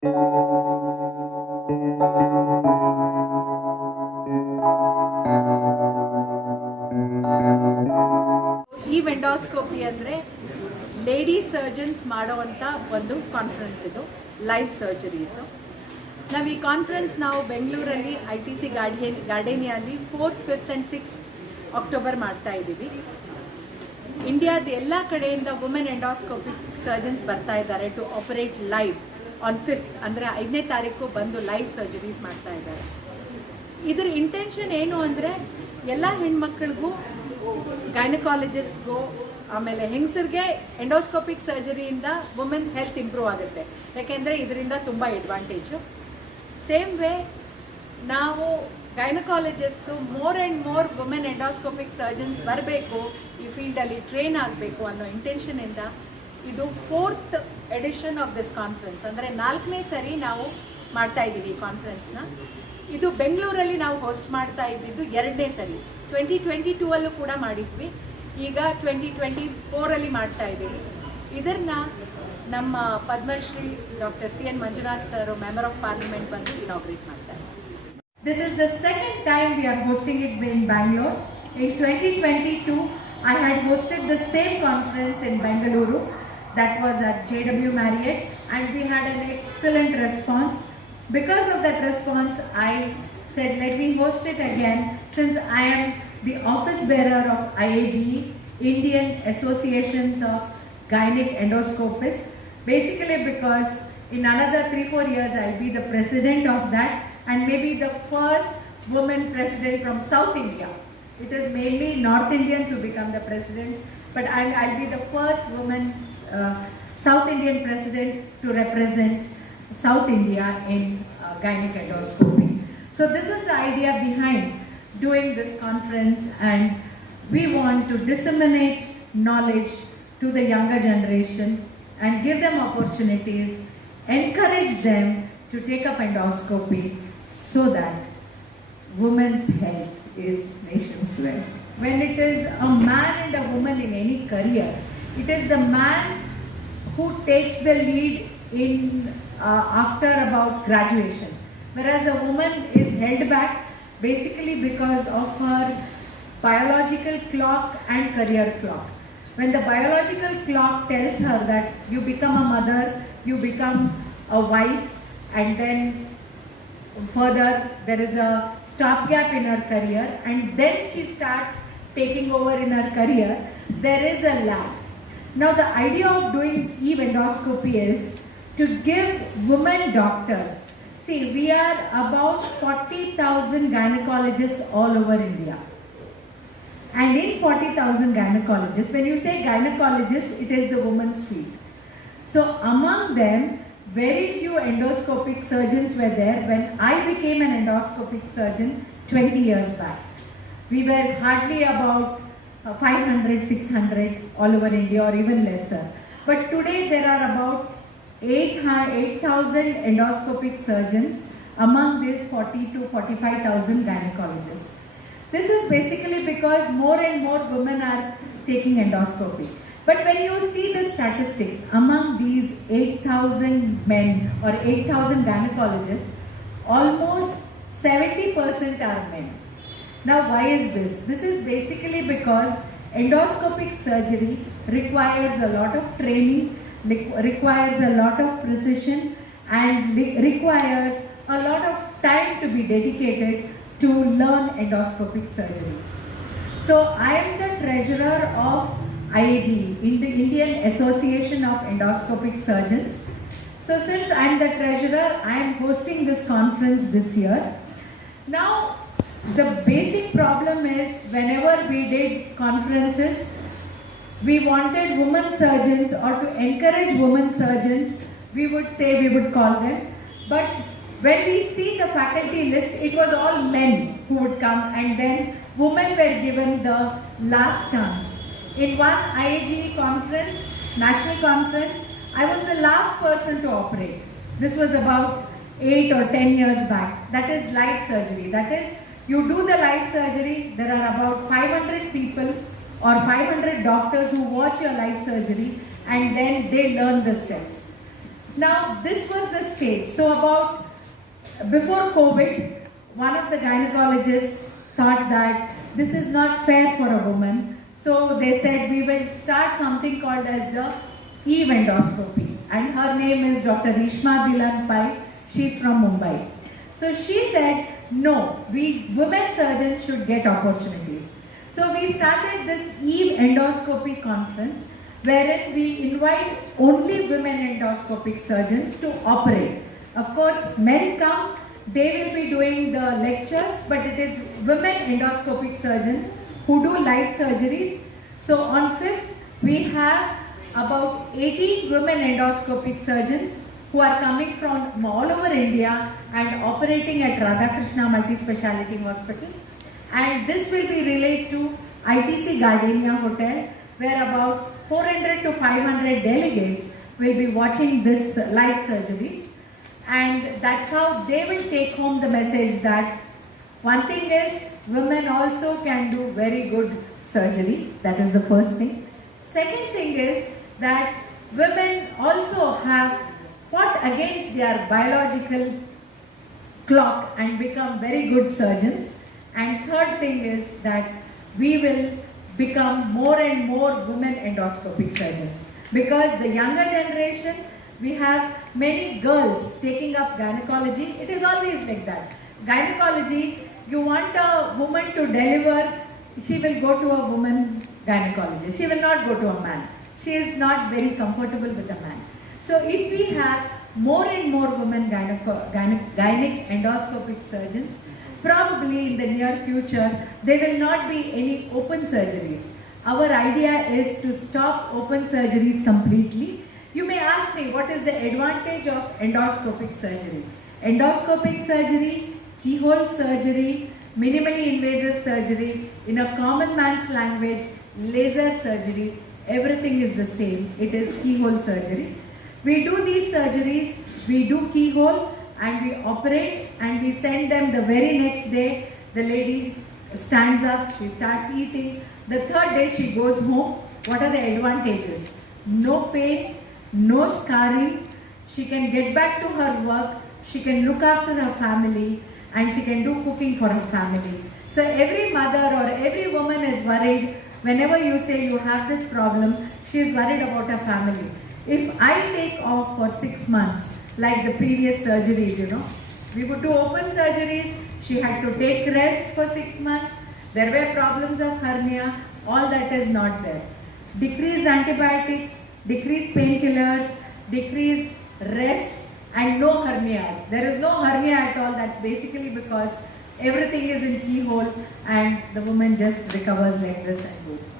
ಈ ಎಂಡೋಸ್ಕೋಪಿ ಅಂದರೆ lady surgeons ಮಾಡೋವಂಥ ಒಂದು ಕಾನ್ಫರೆನ್ಸ್, ಇದು ಲೈವ್ ಸರ್ಜರೀಸು. ನಾವು ಈ ಕಾನ್ಫರೆನ್ಸ್ ಬೆಂಗಳೂರಲ್ಲಿ ITC ಗಾರ್ಡೇನಿಯಲ್ಲಿ 4th, 5th and 6th October ಮಾಡ್ತಾ ಇದ್ದೀವಿ. ಇಂಡಿಯಾದ ಎಲ್ಲ ಕಡೆಯಿಂದ ವುಮೆನ್ ಎಂಡೋಸ್ಕೋಪಿಕ್ ಸರ್ಜನ್ಸ್ ಬರ್ತಾ ಇದ್ದಾರೆ to operate live on 5th, ಅಂದರೆ 5ನೇ ತಾರೀಕು ಬಂದು ಲೈವ್ ಸರ್ಜರೀಸ್ ಮಾಡ್ತಾ ಇದ್ದಾರೆ. ಇದರ ಇಂಟೆನ್ಷನ್ ಏನು ಅಂದರೆ ಎಲ್ಲ ಹೆಣ್ಮಕ್ಳಿಗೂ, ಗೈನಕಾಲಜಿಸ್ಟ್ಗೂ, ಆಮೇಲೆ ಹೆಂಗಸರಿಗೆ ಎಂಡೋಸ್ಕೋಪಿಕ್ ಸರ್ಜರಿಯಿಂದ ವುಮೆನ್ಸ್ ಹೆಲ್ತ್ ಇಂಪ್ರೂವ್ ಆಗುತ್ತೆ. ಯಾಕೆಂದರೆ ಇದರಿಂದ ತುಂಬ ಅಡ್ವಾಂಟೇಜು. ಸೇಮ್ ವೇ ನಾವು gynaecologist more and more women endoscopic surgeons ಬರಬೇಕು, ಈ ಫೀಲ್ಡಲ್ಲಿ ಟ್ರೈನ್ ಆಗಬೇಕು ಅನ್ನೋ ಇಂಟೆನ್ಷನಿಂದ ಇದು 4th edition of this conference, ಅಂದರೆ 4ನೇ ಸರಿ ನಾವು ಮಾಡ್ತಾ ಇದ್ದೀವಿ ಈ ಕಾನ್ಫರೆನ್ಸ್ನ. ಇದು ಬೆಂಗಳೂರಲ್ಲಿ ನಾವು ಹೋಸ್ಟ್ ಮಾಡ್ತಾ ಇದ್ದಿದ್ದು 2ನೇ ಸರಿ. 2022ಅಲ್ಲೂ ಕೂಡ ಮಾಡಿದ್ವಿ, ಈಗ 2024ಅಲ್ಲಿ ಮಾಡ್ತಾ ಇದ್ದೀವಿ. ಇದನ್ನ ನಮ್ಮ Padmashri doctor CN Manjunath sir, member of parliament, ಬಂದು ಇನಾಗ್ರೇಟ್ ಮಾಡ್ತಾರೆ. This is the second time we are hosting it in Bangalore. In 2022, I had hosted the same conference in Bengaluru, that was at JW Marriott, and we had an excellent response. Because of that response, I said let me host it again, since I am the office bearer of IAGE, Indian Associations of Gynec Endoscopists. Basically because in another 3-4 years I'll be the president of that, and maybe the first woman president from South India. It is mainly North Indians who become the presidents, but I'll be the first woman South Indian president to represent South India in gynec endoscopy. So this is the idea behind doing this conference, and we want to disseminate knowledge to the younger generation and give them opportunities, encourage them to take up endoscopy so that women's health is nation's wealth. When it is a man and a woman in any career, it is the man who takes the lead in after about graduation, whereas a woman is held back basically because of her biological clock and career clock. When the biological clock tells her that you become a mother, you become a wife, and then further there is a stopgap in her career, and then she starts taking over in her career, there is a lag. Now the idea of doing Eve endoscopy is to give women doctors. See, we are about 40,000 gynecologists all over India. And in 40,000 gynecologists, when you say gynecologist, it is the woman's field. So among them, very few endoscopic surgeons were there when I became an endoscopic surgeon 20 years back. We were hardly about 500, 600 all over India, or even lesser. But today there are about 8,000 endoscopic surgeons among these 40 to 45,000 gynecologists. This is basically because more and more women are taking endoscopy. But when you see the statistics, among these 8,000 men or 8,000 gynecologists, almost 70% are men. Now why is this? This is basically because endoscopic surgery requires a lot of training, requires a lot of precision, and requires a lot of time to be dedicated to learn endoscopic surgeries. So I am the treasurer of IAGE, Indian Association of Endoscopic Surgeons. So since I am the treasurer, I am hosting this conference this year. Now the basic problem is, whenever we did conferences, we wanted women surgeons, or to encourage women surgeons, we would call them. But when we see the faculty list, it was all men who would come, and then women were given the last chance. In one IAGE conference, national conference, I was the last person to operate. This was about 8 or 10 years back. That is live surgery. That is, you do the live surgery, there are about 500 people or 500 doctors who watch your live surgery, and then they learn the steps. Now, this was the stage. So about before COVID, one of the gynecologists thought that this is not fair for a woman. So they said we will start something called as the Eve endoscopy. And her name is Dr. Rishma Dilan Pai. She's from Mumbai. So she said, no, we women surgeons should get opportunities. So we started this Eve endoscopy conference wherein we invite only women endoscopic surgeons to operate. Of course, men come, they will be doing the lectures, but it is women endoscopic surgeons who do light surgeries. So on 5th, we have about 80 women endoscopic surgeons who are coming from all over India and operating at Radhakrishna Multi-Speciality Hospital. And this will be relayed to ITC Gardenia Hotel, where about 400 to 500 delegates will be watching this live surgeries. And that's how they will take home the message that one thing is women also can do very good surgery. That is the first thing. Second thing is that women also have fought against their biological clock and become very good surgeons. And third thing is that we will become more and more women endoscopic surgeons, because the younger generation, we have many girls taking up gynecology. It is always like that. Gynecology, you want a woman to deliver, she will go to a woman gynecologist. She will not go to a man. She is not very comfortable with a man. So if we have more and more women gynec endoscopic surgeons, probably in the near future, there will not be any open surgeries. Our idea is to stop open surgeries completely. You may ask me, what is the advantage of endoscopic surgery? Endoscopic surgery, keyhole surgery, minimally invasive surgery, in a common man's language, laser surgery, everything is the same. It is keyhole surgery. We do these surgeries, we do keyhole and we operate and we send them the very next day. The lady stands up, she starts eating. The third day she goes home. What are the advantages? No pain, no scarring. She can get back to her work. She can look after her family and she can do cooking for her family. So every mother or every woman is worried. Whenever you say you have this problem, she is worried about her family. If I take off for 6 months, like the previous surgeries, we would do open surgeries. She had to take rest for 6 months. There were problems of hernia. All that is not there. Decreased antibiotics, decreased painkillers, decreased rest, and no hernias. There is no hernia at all. That's basically because everything is in keyhole and the woman just recovers like this and goes on.